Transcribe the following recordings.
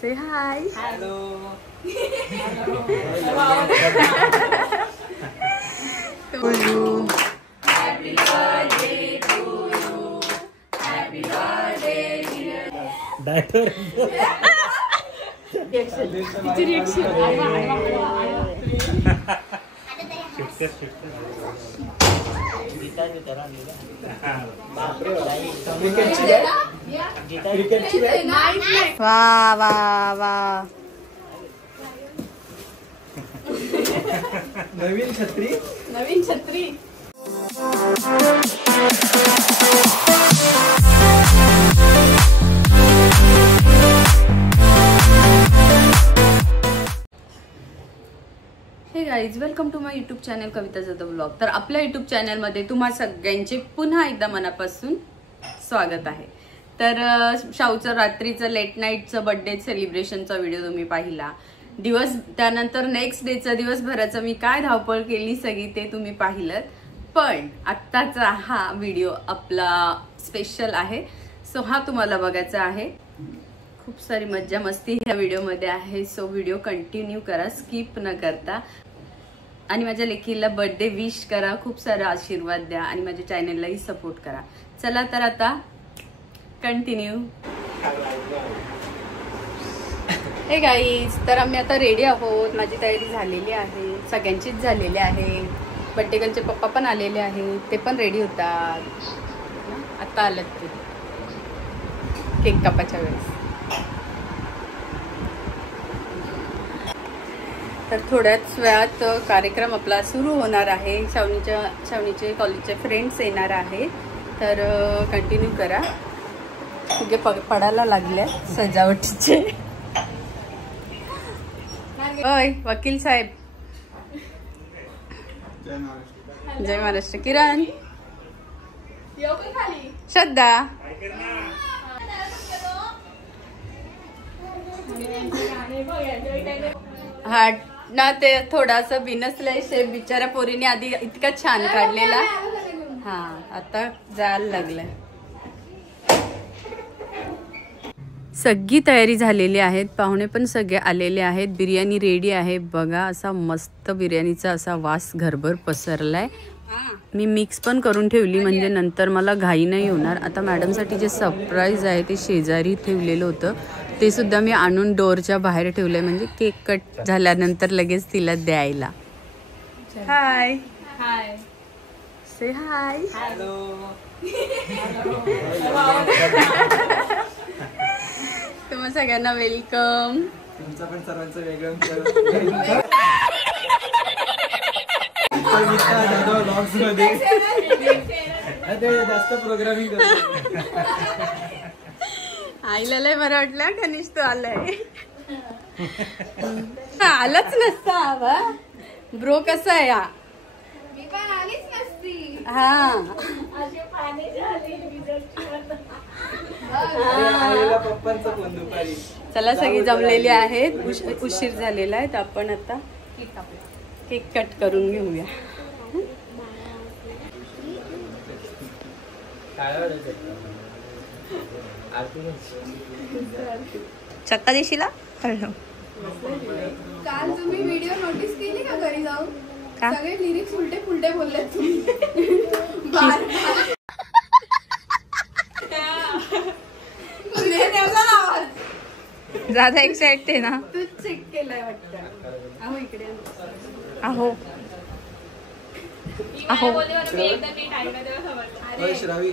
Say hi. Hello. To you. Happy birthday to you. Happy birthday dear. वाह वाह वाह. नवीन छत्री. नवीन छत्री. Hey guys, welcome to my YouTube channel Kavita Jadhav blog. तर आपल्या यूट्यूब चॅनलमध्ये तुम्हा सगळ्यांचे पुन्हा एकदा मनापासून स्वागत आहे. तर शाऊचं रात्रीचं लेट नाईटचं बर्थडे सेलिब्रेशनचा व्हिडिओ तुम्ही पाहिला. त्यानंतर नेक्स्ट डेचा दिवसभराचा मी काय धावपळ केली सगळी ते तुम्ही पाहिलं. पण आत्ताचा हा व्हिडिओ आपला स्पेशल आहे. सो हा तुम्हाला बघायचा आहे. खूप सारी मज्जा मस्ती ह्या व्हिडिओमध्ये आहे. सो व्हिडिओ कंटिन्यू करा, स्किप न करता. आणि माझ्या लेकीला बर्थडे विश करा, खूप सारा आशीर्वाद द्या आणि माझ्या चॅनललाही सपोर्ट करा. चला तर आता कंटिन्यू. हे गाईज, तर आम्ही आता रेडी आहोत. माझी तयारी झालेली आहे, सगळ्यांचीच झालेली आहे. बर्थडे गर्लचे पप्पा पण आलेले आहेत, ते पण रेडी होतात. आता आलं ते केक कापाच्या वेळेस. तर थोड्याच वेळात कार्यक्रम आपला सुरू होणार आहे. शावणीचे कॉलेजचे फ्रेंड्स येणार आहे. तर कंटिन्यू करा. फुगे पडायला लागल्या सजावटीचे. ओय वकील साहेब. जय महाराष्ट्र. किरण, श्रद्धा, हा ना, ते थोडासा बिनसलाय शेप बिचारा पोरीने आधी इतका छान काढलेला. हा आता जायला लागलाय. सगळी तयारी झालेली आहेत. पाहुणे पण सगळे आलेले आहेत. बिर्याणी रेडी आहे बघा. असा मस्त बिर्याणीचा असा वास घरभर पसरलाय. मी मिक्स पण करून ठेवली म्हणजे नंतर मला घाई नाही होणार. आता मॅडमसाठी जे सरप्राईज आहे ते शेजारी ठेवलेलं होतं, ते सुद्धा मी आणून डोअरच्या बाहेर ठेवलंय म्हणजे केक कट झाल्यानंतर लगेच तिला द्यायला. हाय हाय. से हाय. हॅलो. तुम्हा सगळ्यांना वेलकम. तुमचं पण सर्वांचं वेगळं जास्त प्रोग्रामिंग करतो. आईला लय बरं वाटलं कनिष तू आलाय. आलाच नसता ब्रो. कसा आहे हा? मी पण आलीच नसती. हा पप्पांचं पण दुपारी. चला सगळी जमलेली आहेत. उशीर झालेला आहे. तर आपण आता केक कट करून घेऊया. चक्का देशीला. काल तुम्ही व्हिडिओ नोटीस केली का घरी जाऊन? सगळे लिरिक्स उलटे पुलटे बोलले तुम्ही. ज्यादा एक्साइट आहे ना. तू चेक केलाय वाटतं. अहो इकडे अहो अहो श्रावी.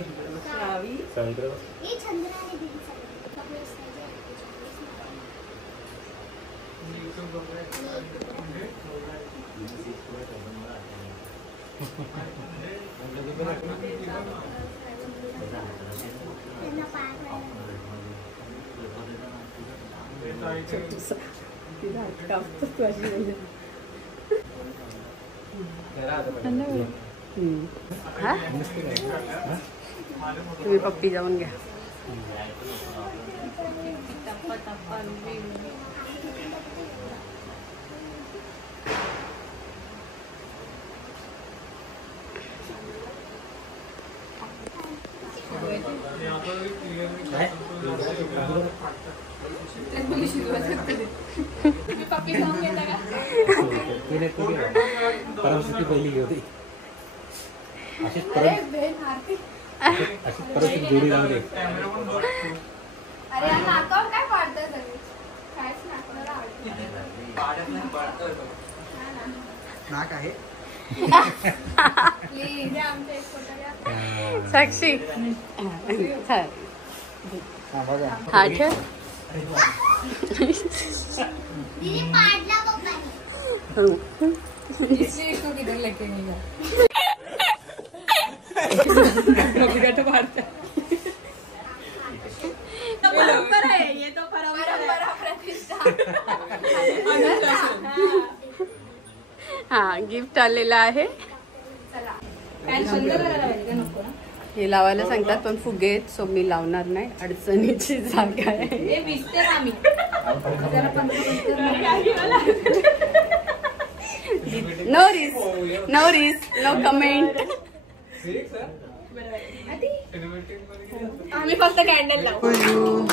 तुम्ही पप्पी जाऊन घ्या. मी शिकवत होते. मी पप्पी खाऊन घेता का? परमस्थिती पहिली होती अशीच अरे बहीण आरती. परिस्थिती जोडी लावली. अरे या नाकावर काय पाडताय सगळे? काहीच नाकावर आवडत. नाक आहे प्लीज आमचा एक फोटो घ्या. साक्षी हा बघा हा ठेव. इसको किधर लेके नहीं गया? परंपरा आहे ये तो परंपरा प्रतिष्ठा. हा गिफ्ट आलेला आहे. चला. हे लावायला सांगतात पण फुगे आहेत सो मी लावणार नाही. अडचणीची जागा आहे. No risk no risk no comment. आम्ही फक्त कॅन्डल लावू.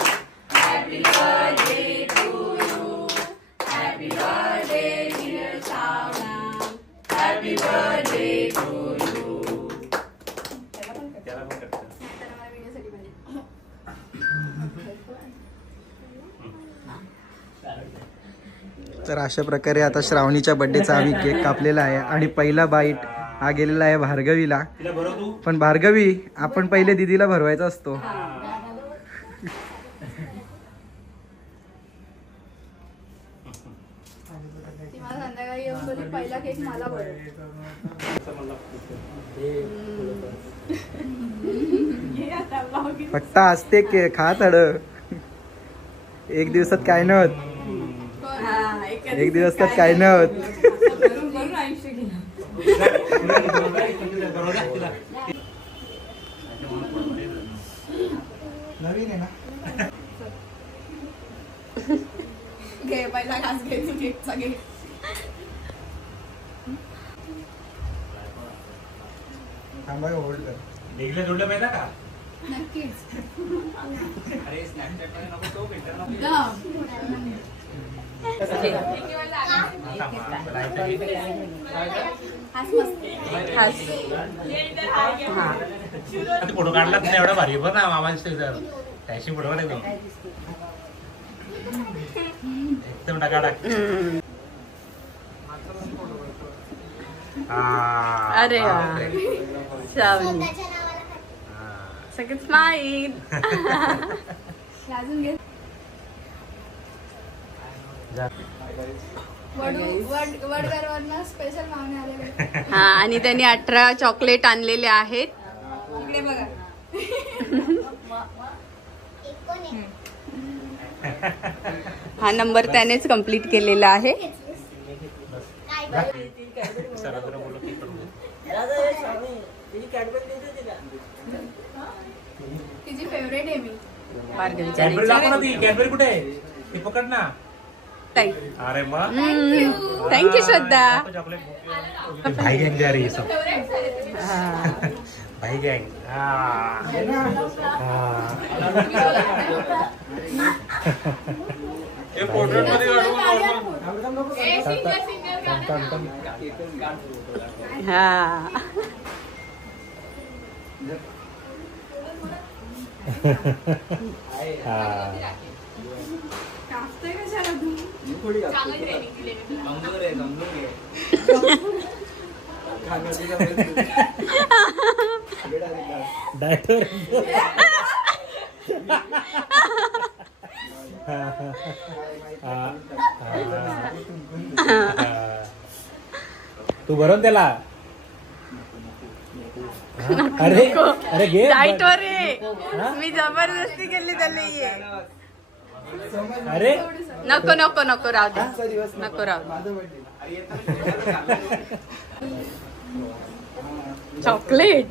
तर अशा प्रकारे आता श्रावणीच्या बर्थडेचा आम्ही केक कापलेला आहे आणि पहिला बाईट हा गेलेला आहे भार्गवीला. पण भार्गवी आपण पहिले दीदीला भरवायचा असतो. ती मला संध्याकाळी येऊन बोलली पहिला केक मला बरं. फक्त असते के खा थड. एक दिवसात काय नव्हत. एक दिवसात काय नव्हत. नवीन आहे ना. घे पहिला घास घे तू केकचा घे. थांबा होल्ड कर. निघले जोडलं माहिती का? नक्कीच. अरे स्नॅपचॅट मध्ये नको तो फिल्टर नको. फोटो काढला नाही एवढा भारी पण ना मामाची त्याशी फोटो काढायचो एकदम टाकाटाक. अरे श्रावणी सगळं स्माईल. अजून घे. वडगरवरनं स्पेशल पाहुणे आलेले. हा आणि त्यांनी 18 चॉकलेट आणलेले आहेत. इकडे बघा. हा नंबर त्यानेच कंप्लीट केलेला आहे. तिची फेवरेट आहे मी. कॅडबरी दाखव ना ती. कॅडबरी कुठे आहे ती पकड ना. अरे मग थँक्यू श्रद्धा. भाई गँग जा रही है सब. फेवरेट झाले. भाई गँग. हा कापतोय कशाला तू? चांगली ट्रेनिंग दिली मी तुला. डायटर. तू भरून त्याला. अरे अरे घे. डाईट वर आहे. मी जबरदस्ती केली त्याला. ये अरे नको नको नको राहू दे. नको राहू दे. चॉकलेट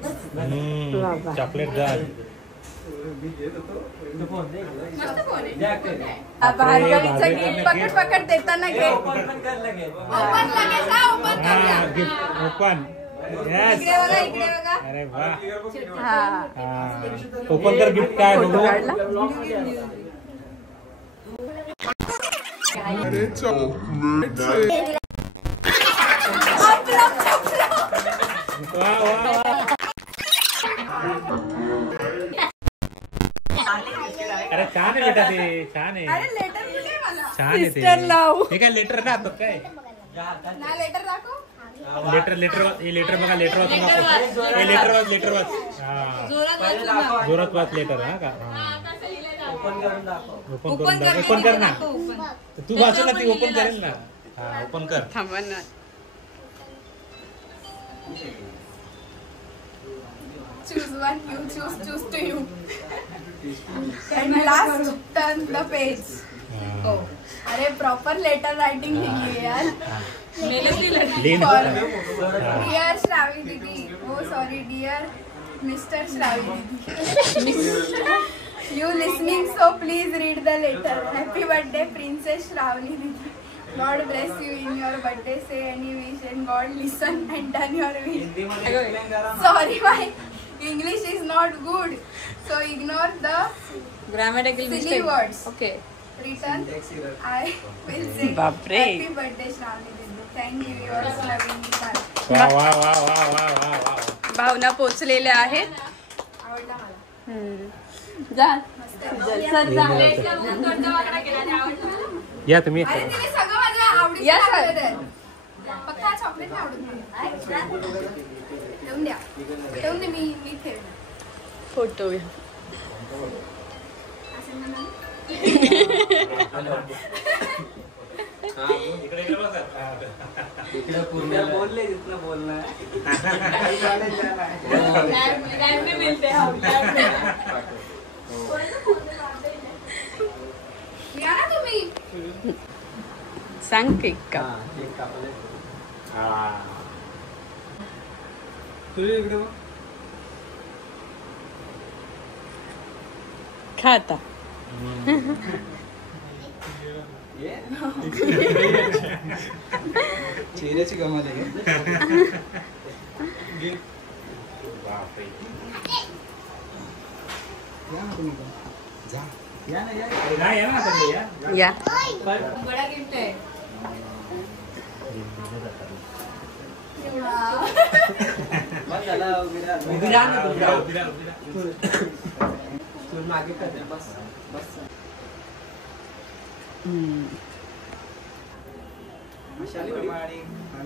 चॉकलेट जाल. मस्त फोन आहे. भार्गवीचं गिफ्ट पकड पकड देताना घे. ओपन लगेच हा, ओपन करूया. ओपन. इकडे बघा, इकडे बघा. अरे वा. हा ओपन कर गिफ्ट काय फोटो बघू. काढला. अरे छान आहे बेटा ते छान आहे छान आहे ते हे काय लेटर ना आता काय लेटर दाखव. लेटर लेटर बघा लेटर वाच लेटर वाच हा जोरात वाच लेटर हा का ओपन कर ना तू वाचू ना ती ओपन करेल ना हा ओपन कर थांबा ना. Choose one, you choose to you. And last turn the page. Oh. अरे प्रॉपर लेटर रायटिंग लिहिली यार. Dear Shravi didi, oh sorry dear mister Shravi didi, you listening so please read the letter. Happy birthday princess Shravani didi. God bless you in your birthday. Say any wish and God listen and done your wish. Sorry, my English is not good, so ignore the grammatical silly words. Okay. Return, I will say बापरे. happy birthday Shravani Diddu. Thank you, you are loving me. वा वा वा वा वा वा वा भावना पोचलेल्या आहेत. आवडला मला. जा सर जा. या तुम्ही अरे तिने सगळं माझ्या आवडीचं Yes, sir. टाकलेलं आहे. फक्त हा चॉकलेट नाही आवडत मला. ठेवून द्या. ठेवून दे, मी ठेवणार. फोटो घ्या. असं म्हणा. या ना तुम्ही. सांग केक का खा आता. चेहऱ्याची कमाल आहे. या बडा गिफ्ट आहे.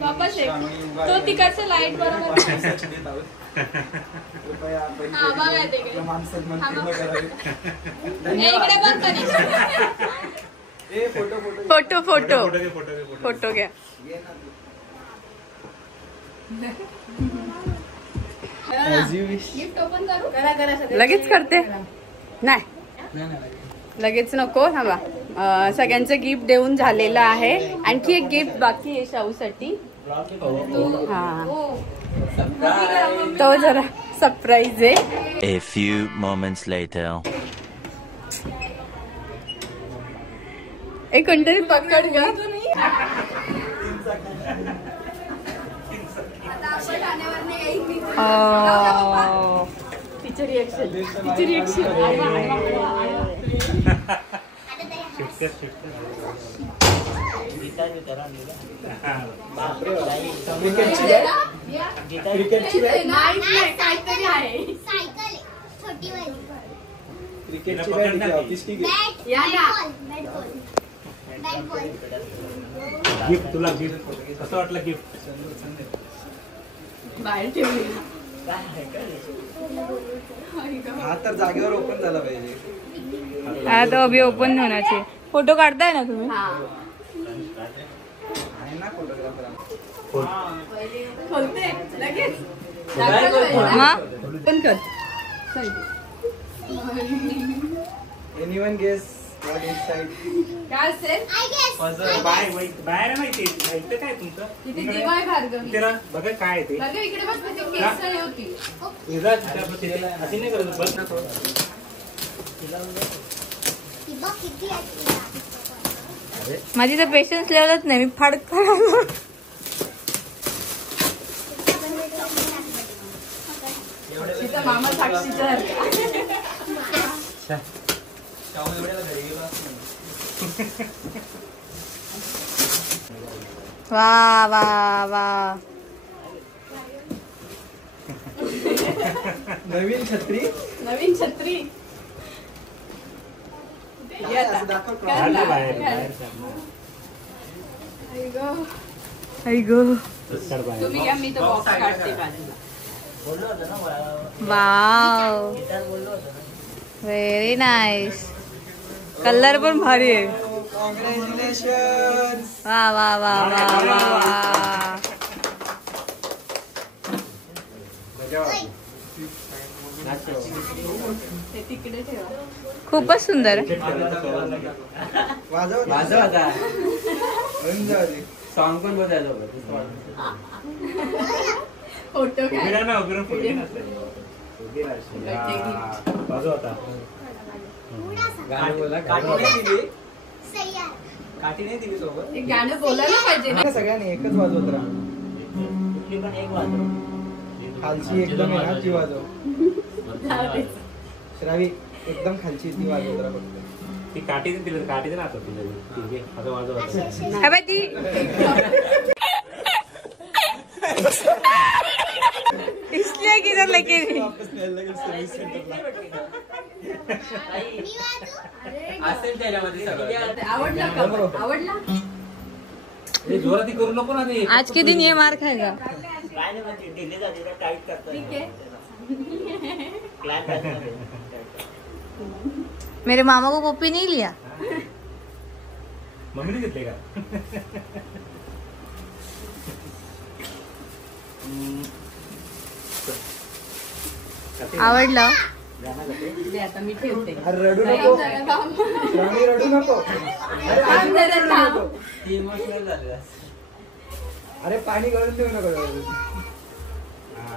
पापा शेक तो तिकडचं लाईट बरोबर. हा बघा ते इकडे बघ कधी. फोटो फोटो फोटो घ्या. गिफ्ट ओपन करू. करा करा. लगेच करते नाही लगेच नको थांबा. सगळ्यांचं गिफ्ट देऊन झालेलं आहे. आणखी एक गिफ्ट बाकी आहे शाहूसाठी. हा तो जरा सरप्राईज आहे. A few moments later. एक कोणतरी पकड ग. आता आपण ठाण्यावरनं येईल मी. तिची रिएक्शन तिची रिएक्शन. काहीतरी आहे. सायकल छोटी वाली क्रिकेटची बॅट ऑफिस की बॅट बॉल गिफ्ट तुला गिफ्ट कसं वाटलं गिफ्ट बाहेर ठेवली. हा तर जागेवर ओपन झाला पाहिजे. हा तो अभी ओपन होना चाहिए. फोटो काढताय ना तुम्ही. आहे ना फोटोग्राफर. खोलते लगेच. हा ओपन कर. Anyone guess what inside? काय असेल? आय गेस बाहेर माहिती इथे काय तुमचं तिथे दिवा आहे भार्गवी. इथे ना बघा काय आहे ते भार्गवी इकडे बस. तिथे केस होती. इजा अशी नाही करत बस ना थोडं. ती बघ किती आहे. माझी तर पेशन्स लेवलच नाही. मी फाडक तिचा मामा साक्षीचा. वा वा वा. नवीन छत्री नवीन छत्री. काढलं बाहेर आई गो. काढ बाहेर. तुम्ही घ्या, मी तो बॉक्स काढते बाजूला. Wow, very nice. कलर पण भारी आहे. कॉंग्रॅच्युलेशन. वा वा वा वा वा. ते तिकडे ठेवा. खूपच सुंदर. वाजव सॉन्ग पण बजायचं फोटो उभी राहा ना, उभी राहा, पुढे नसते. उभी राहायची. हा, बाजू आता. गाणं बोला. काठी नाही दिली, सय्यार. काठी नाही दिली सोबत. ते गाणं बोलायला पाहिजे ना. सगळ्यांनी एकच वाजवत राहा. कुठली पण एक वाजव. खालची एकदम आहे ना ती वाजव. श्रावी एकदम खालची ती वाजवत राहा फक्त. ती काठी दे तिला, काठी दे ना आता तिला. ठीक आहे, आता वाजव आता. अबे ती इसलिए किधर लेके गई? असेल त्याच्यामध्ये सगळं. आवडला का? आवडला? हे जोराती करू नको ना ते. आज के दिन ये मार खाएगा. काय नाही म्हणते, ढिले झाली ना, टाईट करता. ठीक है. प्लॅन करता. मेरे मामा को कॉपी नहीं लिया. मम्मीने घेतले का? आवडलं? दे आता मी ठेवते. अरे रडू नको श्रावणी, रडू नको. अरे रडू नको. ती इमोशनल झाली. अरे पाणी गळून देऊ नको.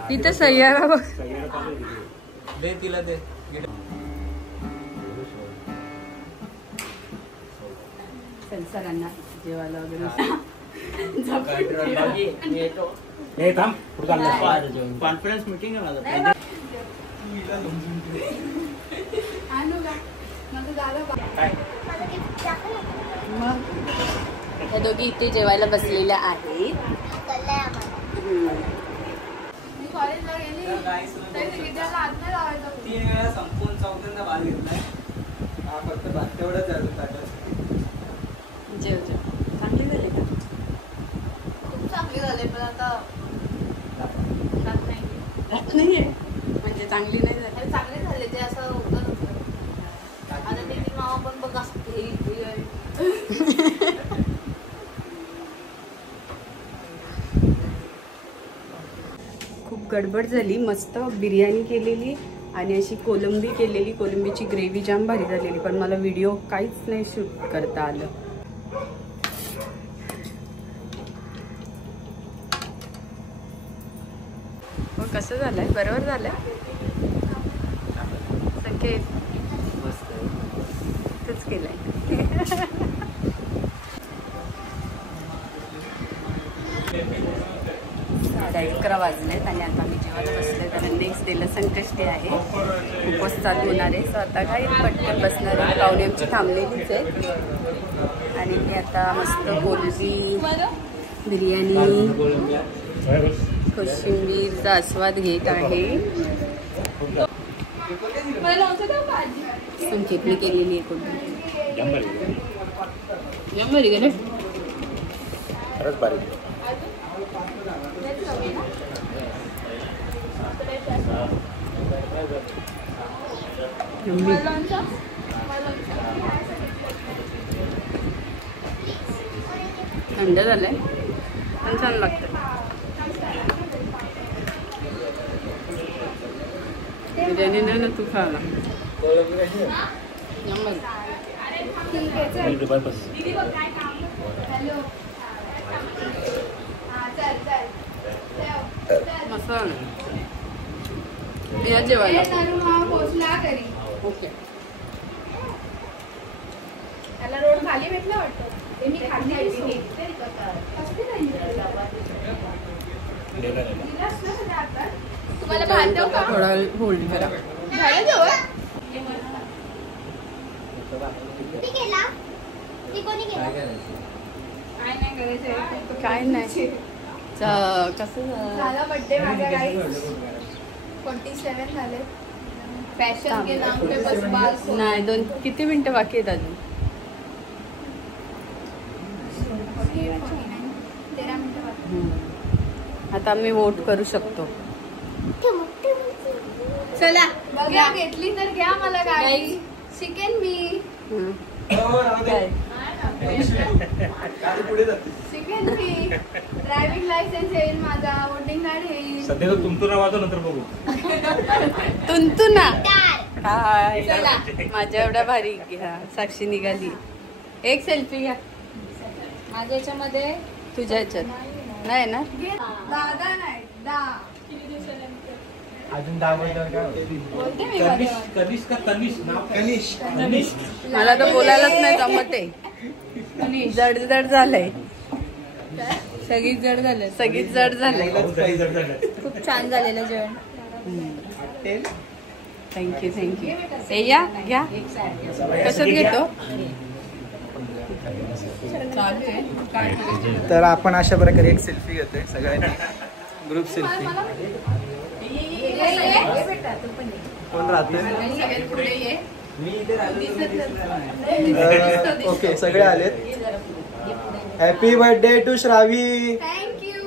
तिथं सह्यारा बघ. सगळ्यांना चालू आहे तिथे. दे तिला दे. सरांना जेवायला वगैरे. मी येतो. हे थांब, पुढे चाललं. कॉन्फरन्स मीटिंग आहे माझं. आणू का? माझं झालं बा. त्या दोघी इथे जेवायला बसलेल्या आहेत. कळलंय आम्हाला. मी कॉलेजला गेली तरी विद्याला हात नाही लावायचा. 3 वेळा संपून चौथ्यांदा भाग घेतलाय. हा फक्त भात तेवढंच झालं ताटात. जेव जेव. चांगली झाली का? खूप चांगले झाले पण आता राहत नाहीये म्हणजे चांगली नाही झाली. अरे चांगले झाले ते असं होतं नसतं. आता ते ती मामा पण बघ असं खूप गडबड झाली. मस्त बिर्याणी केलेली आणि अशी कोलंबी केलेली. कोलंबीची ग्रेव्ही जाम भारी झालेली, पण मला व्हिडिओ काहीच नाही शूट करता आलं. हो, कसं झालंय? बरोबर झालंय संकेत? तूच केलंय. साडे 11 वाजलेत आणि आता मी जेवायला बसले. तर नेक्स्ट डेला संकष्टी आहे, उपवास चालू होणार आहे. सो आता काही पटकन बसणार आहे. पाहुणे आमची थांबलेलीच आहे आणि मी आता मस्त कोलंबी बिर्याणी कोशिंबीरचा आस्वाद घेत आहे. संकेतने केलेली आहे कोलंबी. जंबरी गेले खरंच बारीक. थंड झालंय पण छान लागतं. बिर्याणी नाही ना, तू खाला. मसाला या जेवायला. पोचला घरी. ओके. त्याला रोड खाली भेटला वाटतं. ते मी खाली दिलास ना कधी आता? तुम्हाला भात देऊ का? थोडा होल्ड करा. झालं जेवण? किती केला? काय नाही करायचं, काय नाही कसं झाला बर्थडे माझा गाईस. 47 झाले. फॅशन के नाम पे बस बात. नाही किती मिनिटं बाकी आहेत अजून? 13 मिनिटं बाकी. आता आम्ही वोट करू शकतो. चला बघा, घेतली तर घ्या मला गाडी. शिकेन मी. शिकेन मी. ड्रायव्हिंग लायसन्स येईल माझा, वोटिंग कार्ड येईल. सध्या तर तुमचं नाव नंतर बघू. तुंतुना काय माझ्या एवढ्या भारी घ्या. साक्षी निघाली. एक सेल्फी घ्या माझ्या याच्यामध्ये. तुझ्या ह्याच्यात नाही ना? दादा नाही दा. अजून 10 बोलते मी कनिष्क का तनिष नाव कनिष्क. मला तर बोलायलाच नाही जमत आहे. जड झालंय. सगळीच जड झालंय. खूप छान झालेलं जेवण. थँक्यू. हे या घ्या. कसं घेतो? तर आपण अशा प्रकारे एक सेल्फी घेतोय सगळ्यांनी, ग्रुप सेल्फी. कोण राहतोय? पुढे ये. ओके, सगळे आलेत. Happy birthday to Shravi. Thank you.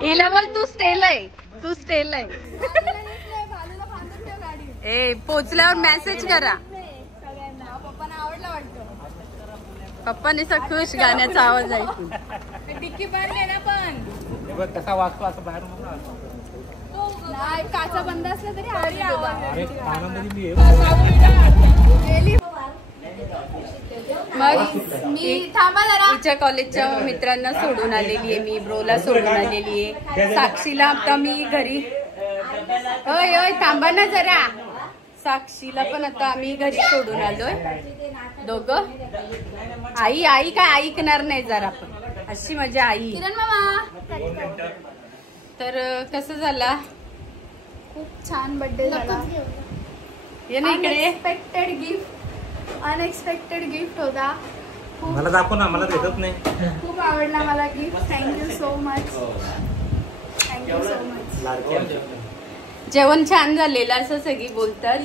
हिला बोल तू स्टेल आहे. ए पोचल्यावर मेसेज करा. पप्पांना आवडला वाटतं. पप्पाने खुश गाण्याचा आवाज ऐकून. टिक्की बांधले ना पण. हे बघ कसा वाचतो असं बाहेर नाही, काचा बंद असला तरी आवाज अरे आनंद गेली. मग मी थांबा जरा. तिच्या कॉलेजच्या मित्रांना सोडून आलेली आहे मी. ब्रोला सोडून आलेली आहे. साक्षीला आता मी घरी. ओय थांबा ना जरा. साक्षीला पण आता आम्ही घरी सोडून आलोय दोघं. आई काय ऐकणार नाही जरा पण. अशी माझी आई. किरण मामा. तर कसं झाला? खूप छान बर्थडे झाला. ये ना इकडे. अनएक्सपेक्टेड गिफ्ट होता. मला दाखव ना, मला भेटत नाही. खूप आवडला मला गिफ्ट. Thank you so much. जेवण छान झालेलं असं सगळी बोलतात.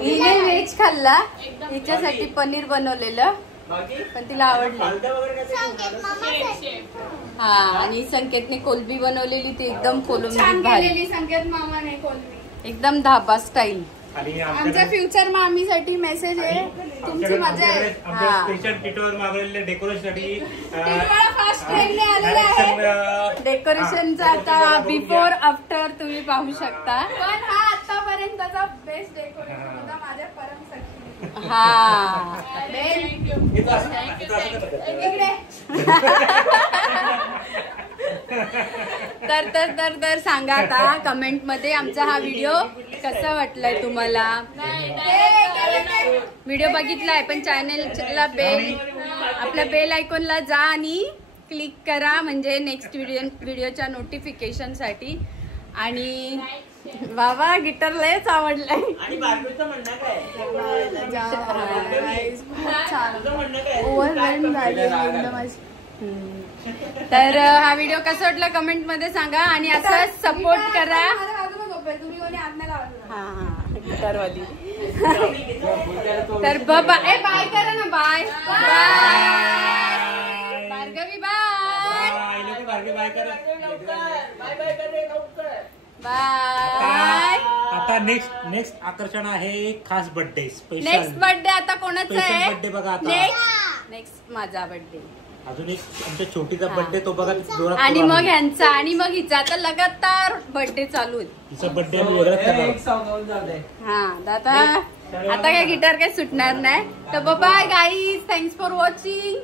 हिने व्हेज खाल्ला. हिच्यासाठी पनीर बनवलेलं पण तिला आवडलं. हा, आणि संकेतने कोलबी बनवलेली ती एकदम कोलंबी भारी. संकेत मामाने कोलबी एकदम धाबा स्टाईल. आमच्या फ्युचर मामीसाठी मेसेज आहे. तुमची मजा आहे. स्पेशल टिटोर मागवलेले डेकोरेशनसाठी. फास्ट ट्रेनने आलेला आहे. डेकोरेशनचा आता बिफोर आफ्टर तुम्ही पाहू शकता. पण हा आतापर्यंतचा बेस्ट डेकोरेशन होता माझ्या परम सखी. हा इकडे. तर सांगा आता कमेंट मध्ये आमचा हा व्हिडिओ कसा वाटलाय तुम्हाला. व्हिडिओ बघितलाय पण चॅनलला आपल्या बेल आयकॉनला जा आणि क्लिक करा म्हणजे नेक्स्ट व्हिडिओच्या नोटिफिकेशन साठी. आणि बाबा गिटार लयच आवडलाय. ओव्हरवेल्म झाली एकदम. तर हा व्हिडिओ कसा वाटला कमेंट मध्ये सांगा आणि असं सपोर्ट करा. तुम्ही कोणी आज्ञा लावला. हा गिटारवाली. तर बाय करा ना. बाय भार्गवी. बाय. आता नेक्स्ट आकर्षण आहे खास बर्थडे स्पेशल. नेक्स्ट बर्थडे आता कोणाचा आहे? बर्थडे बघा आता. नेक्स्ट माझा बर्थडे. अजून एक आमच्या छोटीचा बर्थडे तो बघा जोरात. आणि मग ह्यांचा आणि मग हिचा आता लगातार बर्थडे चालू आहे. तिचा बर्थडे आम्ही वेगळाच करणार. हा आता काय गिटार काय सुटणार नाही. तर bye guys. Thanks for watching.